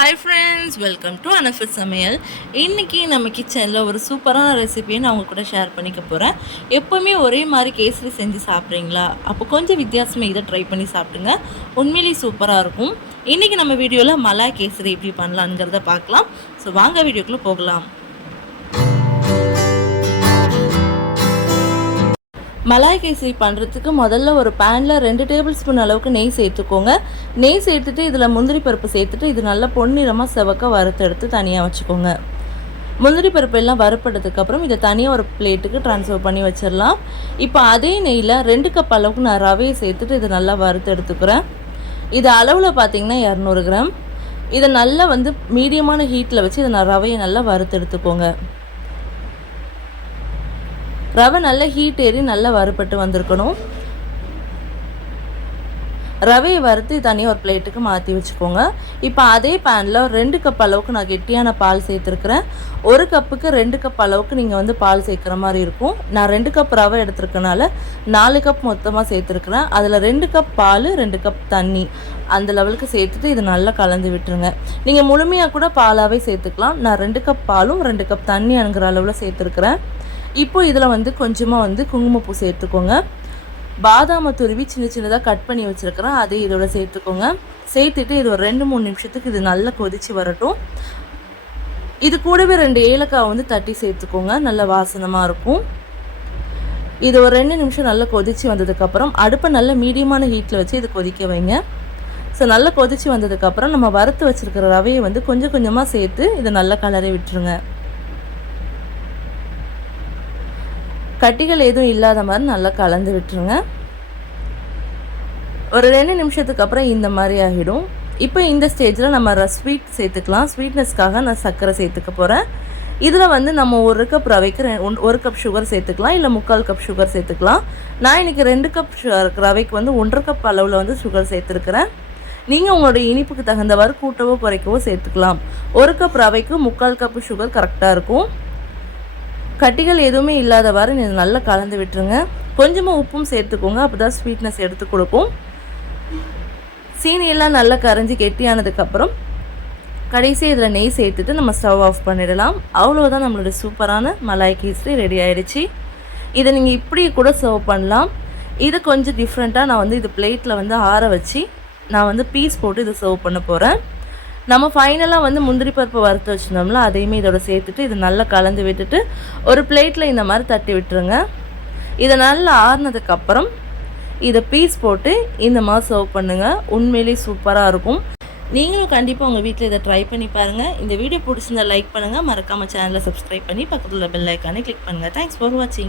Hi friends welcome to அனஃபிஸ் சமையல் இன்றைக்கி நம்ம கிச்சனில் ஒரு சூப்பரான ரெசிபியை நான் உங்கள் கூட ஷேர் பண்ணிக்க போகிறேன் எப்போவுமே ஒரே மாதிரி கேசரி செஞ்சு சாப்பிட்றீங்களா? அப்போ கொஞ்சம் வித்தியாசமாக இதை ட்ரை பண்ணி சாப்பிடுங்க. உண்மையிலேயே சூப்பராக இருக்கும். இன்றைக்கி நம்ம வீடியோவில் மலாய் கேசரி எப்படி பண்ணலாங்கிறத பார்க்கலாம். ஸோ வாங்க வீடியோக்குள்ளே போகலாம். மலாய் கேசரி பண்ணுறதுக்கு முதல்ல ஒரு பேனில் ரெண்டு டேபிள் ஸ்பூன் அளவுக்கு நெய் சேர்த்துக்கோங்க. நெய் சேர்த்துட்டு இதில் முந்திரி பருப்பு சேர்த்துட்டு இது நல்லா பொன்னிறமாக செவக்க வறுத்து எடுத்து தனியாக வச்சுக்கோங்க. முந்திரி பருப்பு எல்லாம் வறுப்பட்டதுக்கப்புறம் இதை தனியாக ஒரு பிளேட்டுக்கு ட்ரான்ஸ்ஃபர் பண்ணி வச்சிடலாம். இப்போ அதே நெய்யில் ரெண்டு கப் அளவுக்கு நான் ரவையை சேர்த்துட்டு இதை நல்லா வறுத்து எடுத்துக்கிறேன். இது அளவில் பார்த்தீங்கன்னா இரநூறு கிராம். இதை நல்லா வந்து மீடியமான ஹீட்டில் வச்சு இதை நான் ரவையை நல்லா வறுத்து எடுத்துக்கோங்க. ரவை நல்லா ஹீட் ஏறி நல்லா வறுபட்டு வந்திருக்கணும். ரவையை வறுத்து தனியாக ஒரு பிளேட்டுக்கு மாற்றி வச்சுக்கோங்க. இப்போ அதே பேனில் ரெண்டு கப் அளவுக்கு நான் கெட்டியான பால் சேர்த்துருக்குறேன். ஒரு கப்புக்கு ரெண்டு கப் அளவுக்கு நீங்கள் வந்து பால் சேர்க்குற மாதிரி இருக்கும். நான் ரெண்டு கப் ரவை எடுத்துருக்கனால நாலு கப் மொத்தமாக சேர்த்துருக்குறேன். அதில் ரெண்டு கப் பால் ரெண்டு கப் தண்ணி. அந்த லெவலுக்கு சேர்த்துட்டு இதை நல்லா கலந்து விட்டுருங்க. நீங்கள் முழுமையாக கூட பாலாகவே சேர்த்துக்கலாம். நான் ரெண்டு கப் பாலும் ரெண்டு கப் தண்ணி அணுகிற அளவில் சேர்த்துருக்குறேன். இப்போ இதில் வந்து கொஞ்சமாக வந்து குங்குமப்பூ சேர்த்துக்கோங்க. பாதாமை துருவி சின்ன சின்னதாக கட் பண்ணி வச்சுருக்கிறேன். அதை இதோட சேர்த்துக்கோங்க. சேர்த்துட்டு இது ஒரு ரெண்டு மூணு நிமிஷத்துக்கு இது நல்லா கொதித்து வரட்டும். இது கூடவே ரெண்டு ஏலக்காய் வந்து தட்டி சேர்த்துக்கோங்க. நல்ல வாசனமாக இருக்கும். இது ஒரு ரெண்டு நிமிஷம் நல்லா கொதித்து வந்ததுக்கப்புறம் அடுப்பை நல்ல மீடியமான ஹீட்டில் வச்சு இது கொதிக்க வைங்க. ஸோ நல்லா கொதித்து வந்ததுக்கப்புறம் நம்ம வறுத்து வச்சுருக்கிற ரவையை வந்து கொஞ்சம் கொஞ்சமாக சேர்த்து இதை நல்லா கலரி விட்டுருங்க. கட்டிகள் எதுவும் இல்லாத மாதிரி நல்லா கலந்து விட்டுருங்க. ஒரு ரெண்டு நிமிஷத்துக்கு அப்புறம் இந்த மாதிரி ஆகிடும். இப்போ இந்த ஸ்டேஜில் நம்ம ஸ்வீட் சேர்த்துக்கலாம். ஸ்வீட்னஸ்க்காக நான் சர்க்கரை சேர்த்துக்க போகிறேன் இதில் வந்து நம்ம ஒரு கப் ரவைக்கு ஒரு கப் சுகர் சேர்த்துக்கலாம். இல்லை முக்கால் கப் சுகர் சேர்த்துக்கலாம். நான் இன்றைக்கி ரெண்டு கப் ரவைக்கு வந்து ஒன்றரை கப் அளவில் வந்து சுகர் சேர்த்துருக்குறேன். நீங்கள் உங்களுடைய இனிப்புக்கு தகுந்தவாறு கூட்டவோ குறைக்கவோ சேர்த்துக்கலாம். ஒரு கப் ரவைக்கு முக்கால் கப் சுகர் கரெக்டாக இருக்கும். கட்டிகள் எதுவுமே இல்லாதவாறு நீங்கள் நல்லா கலந்து விட்டுருங்க. கொஞ்சமாக உப்பும் சேர்த்துக்கோங்க. அப்போ தான் ஸ்வீட்னஸ் எடுத்து கொடுக்கும். சீனியெல்லாம் நல்லா கரைஞ்சி கெட்டியானதுக்கப்புறம் கடைசி இதில் நெய் சேர்த்துட்டு நம்ம ஸ்டவ் ஆஃப் பண்ணிடலாம். அவ்வளோதான் நம்மளோட சூப்பரான மலாய் கீஸ்ரி ரெடி ஆகிடுச்சு இதை நீங்கள் இப்படி கூட சர்வ் பண்ணலாம். இது கொஞ்சம் டிஃப்ரெண்ட்டாக நான் வந்து இது பிளேட்டில் வந்து ஆற வச்சு நான் வந்து பீஸ் போட்டு இதை சர்வ் பண்ண போகிறேன் நம்ம ஃபைனலாக வந்து முந்திரி பருப்பு வறுத்து வச்சுருந்தோம்ல அதையுமே இதோட சேர்த்துட்டு இது நல்லா கலந்து விட்டுட்டு ஒரு பிளேட்டில் இந்த மாதிரி தட்டி விட்டுருங்க. இதை நல்லா ஆறுனதுக்கப்புறம் இதை பீஸ் போட்டு இந்த மாதிரி சர்வ் பண்ணுங்கள் உண்மையிலேயே சூப்பராக இருக்கும். நீங்களும் கண்டிப்பாக உங்கள் வீட்டில் இதை ட்ரை பண்ணி பாருங்கள் இந்த வீடியோ பிடிச்சிருந்தா லைக் பண்ணுங்கள் மறக்காமல் சேனலை சப்ஸ்கிரைப் பண்ணி பக்கத்தில் பெல் ஐக்கானே கிளிக் பண்ணுங்கள் தேங்க்ஸ் ஃபார் வாட்சிங்